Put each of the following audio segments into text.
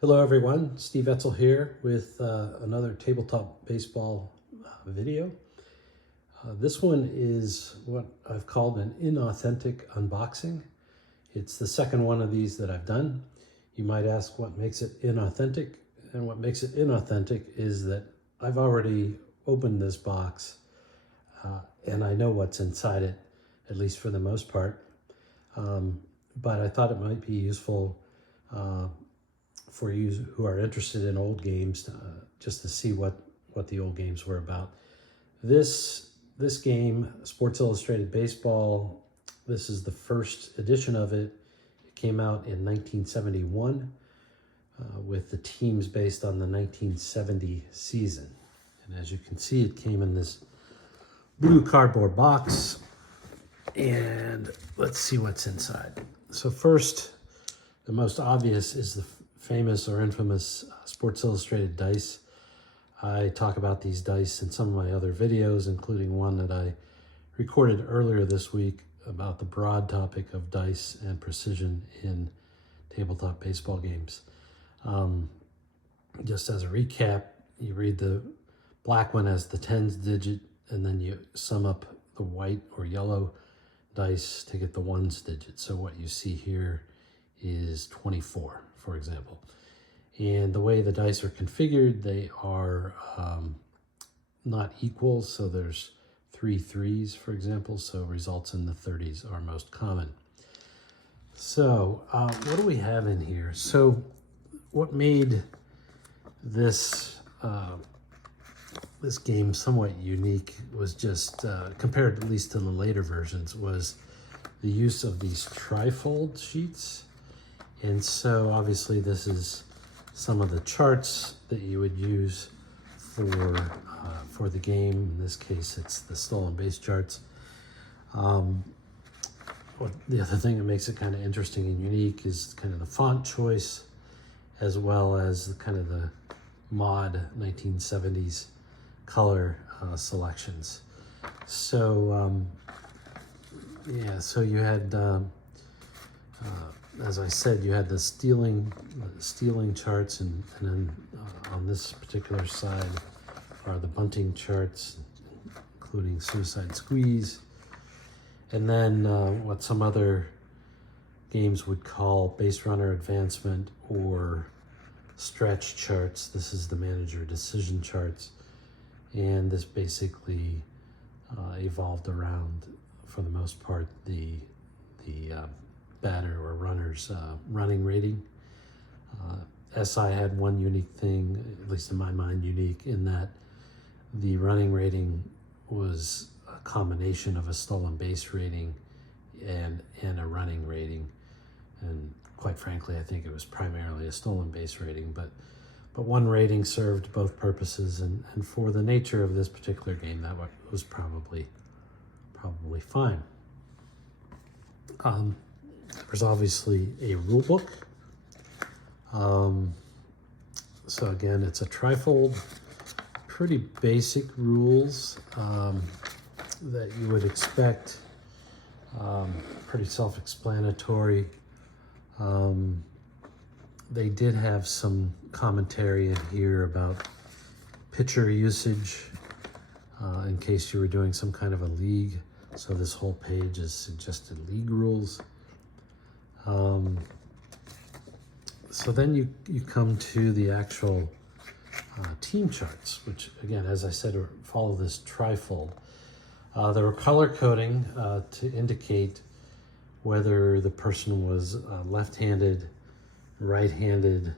Hello everyone, Steve Etzel here with another tabletop baseball video. This one is what I've called an inauthentic unboxing. It's the second one of these that I've done. You might ask what makes it inauthentic, and what makes it inauthentic is that I've already opened this box and I know what's inside it, at least for the most part. But I thought it might be useful for you who are interested in old games, just to see what the old games were about. This game, Sports Illustrated Baseball, this is the first edition of it. It came out in 1971 with the teams based on the 1970 season. And as you can see, it came in this blue cardboard box. And let's see what's inside. So first, the most obvious is the famous or infamous Sports Illustrated dice. I talk about these dice in some of my other videos, including one that I recorded earlier this week about the broad topic of dice and precision in tabletop baseball games. Just as a recap, you read the black one as the tens digit, and then you sum up the white or yellow dice to get the ones digit. So what you see here is 24, for example. And the way the dice are configured, they are not equal. So there's 3 threes, for example, so results in the 30s are most common. So what do we have in here? So what made this this game somewhat unique was just, compared at least to the later versions, was the use of these trifold sheets. And so obviously this is some of the charts that you would use for the game. In this case, it's the stolen base charts. The other thing that makes it kind of interesting and unique is kind of the font choice, as well as the mod 1970s color selections. So yeah, so you had as I said, you had the stealing charts, and then on this particular side are the bunting charts, including suicide squeeze, and then what some other games would call base runner advancement or stretch charts. This is the manager decision charts, and this basically evolved around, for the most part, the batter or runner's running rating. SI had one unique thing, at least in my mind unique, in that the running rating was a combination of a stolen base rating and a running rating. And quite frankly, I think it was primarily a stolen base rating, but one rating served both purposes, and for the nature of this particular game, that was probably fine. There's obviously a rule book. So again, it's a trifold, pretty basic rules that you would expect, pretty self-explanatory. They did have some commentary in here about pitcher usage in case you were doing some kind of a league. So this whole page is suggested league rules. So then you come to the actual team charts, which again, as I said, follow this trifold. There were color coding to indicate whether the person was left-handed, right-handed,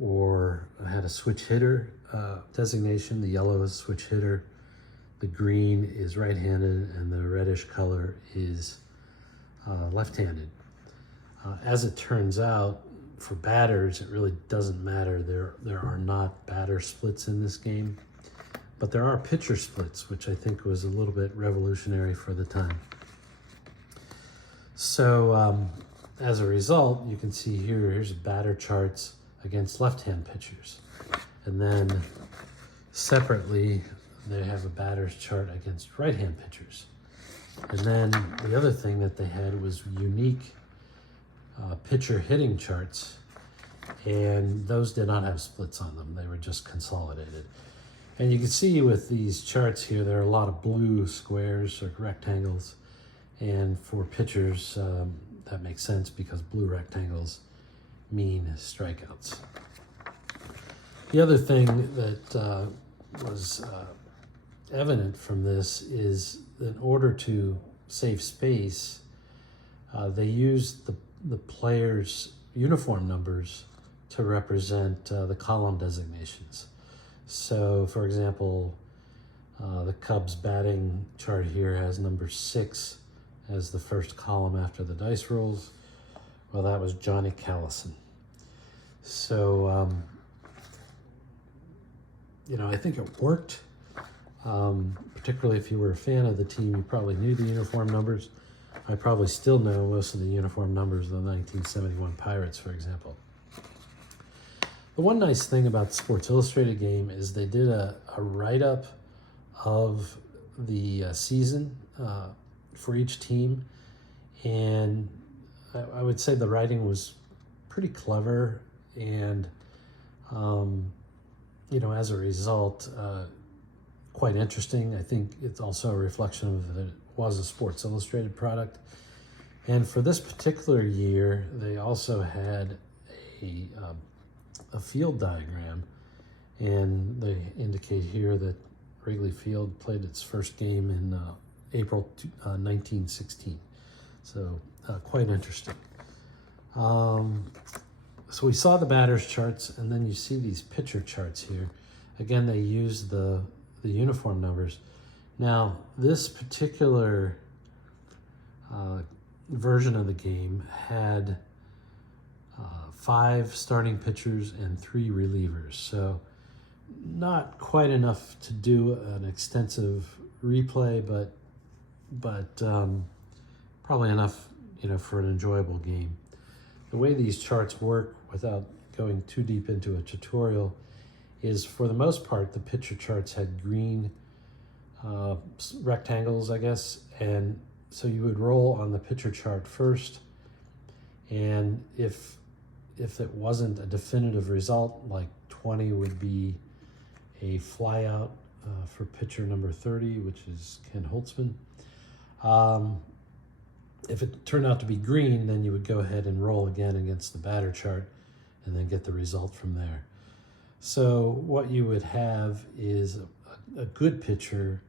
or had a switch hitter designation. The yellow is switch hitter, the green is right-handed, and the reddish color is left-handed. As it turns out, for batters, it really doesn't matter. There are not batter splits in this game, but there are pitcher splits, which I think was a little bit revolutionary for the time. So as a result, you can see here's batter charts against left-hand pitchers. And then separately, they have a batter's chart against right-hand pitchers. And then the other thing that they had was unique pitcher hitting charts. and those did not have splits on them. They were just consolidated. And you can see with these charts here, there are a lot of blue squares or rectangles. And for pitchers, that makes sense because blue rectangles mean strikeouts. The other thing that was evident from this is in order to save space, they used the players' uniform numbers to represent the column designations. So, for example, the Cubs batting chart here has number 6 as the first column after the dice rolls. Well, that was Johnny Callison. So, you know, I think it worked. Particularly if you were a fan of the team, you probably knew the uniform numbers. I probably still know most of the uniform numbers of the 1971 Pirates, for example. The one nice thing about the Sports Illustrated game is they did a write-up of the season for each team, and I would say the writing was pretty clever, and you know, as a result, quite interesting. I think it's also a reflection of that it was a Sports Illustrated product. And for this particular year, they also had a field diagram, and they indicate here that Wrigley Field played its first game in April 1916. So quite interesting. So we saw the batters charts, and then you see these pitcher charts here. Again, they use the uniform numbers. Now, this particular version of the game had 5 starting pitchers and 3 relievers. So not quite enough to do an extensive replay, but probably enough, you know, for an enjoyable game. The way these charts work, without going too deep into a tutorial, is for the most part the pitcher charts had green rectangles, I guess, and so you would roll on the pitcher chart first, and if it wasn't a definitive result, like 20 would be a flyout for pitcher number 30, which is Ken Holtzman. If it turned out to be green, then you would go ahead and roll again against the batter chart and then get the result from there. So what you would have is a good pitcher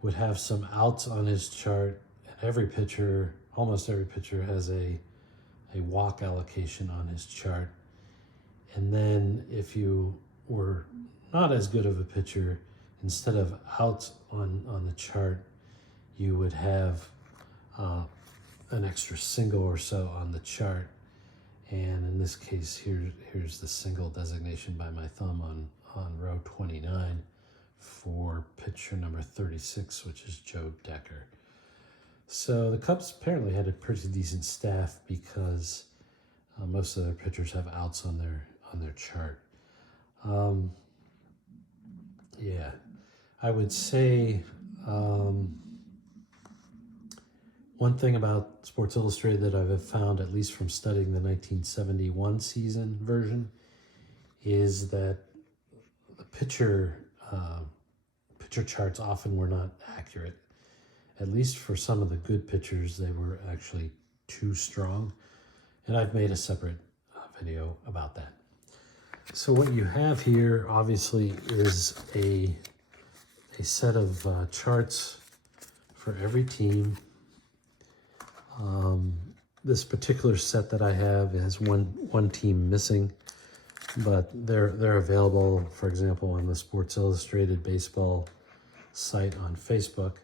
would have some outs on his chart, and every pitcher, almost every pitcher, has a walk allocation on his chart. And then if you were not as good of a pitcher, instead of outs on the chart, you would have an extra single or so on the chart. And in this case, here's the single designation by my thumb on row 29 for pitcher number 36, which is Joe Decker. So the Cubs apparently had a pretty decent staff because most of their pitchers have outs on their chart. Yeah, I would say one thing about Sports Illustrated that I've found, at least from studying the 1971 season version, is that the pitcher charts often were not accurate. At least for some of the good pitchers, they were actually too strong. And I've made a separate video about that. So what you have here, obviously, is a set of charts for every team. This particular set that I have has one team missing, but they're available, for example, on the Sports Illustrated baseball site on Facebook.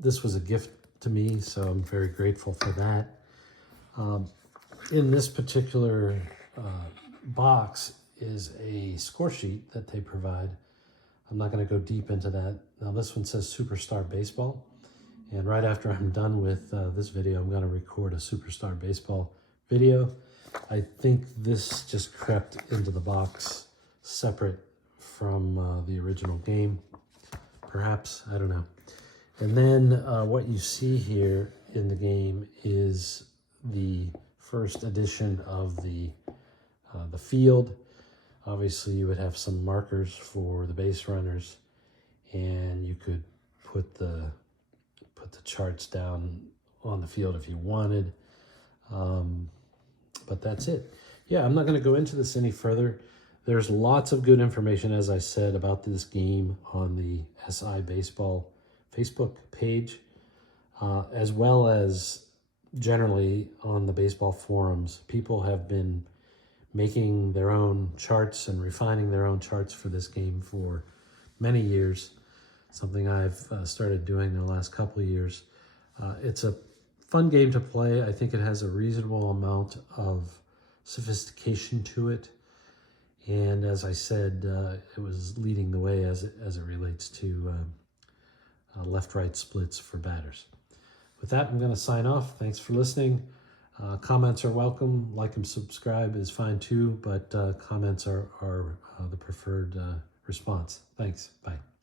This was a gift to me, so I'm very grateful for that. In this particular box is a score sheet that they provide. I'm not going to go deep into that. Now this one says Superstar Baseball, and right after I'm done with this video, I'm going to record a Superstar Baseball video. I think this just crept into the box separate from the original game, perhaps, I don't know. And then what you see here in the game is the first edition of the the field. Obviously, you would have some markers for the base runners, and you could put the charts down on the field if you wanted. But that's it. Yeah, I'm not going to go into this any further. There's lots of good information, as I said, about this game on the SI Baseball Facebook page, as well as generally on the baseball forums. People have been making their own charts and refining their own charts for this game for many years, something I've started doing in the last couple of years. It's a fun game to play. I think it has a reasonable amount of sophistication to it. And as I said, it was leading the way as it relates to left-right splits for batters. With that, I'm going to sign off. Thanks for listening. Comments are welcome. Like and subscribe is fine too, but comments are the preferred response. Thanks. Bye.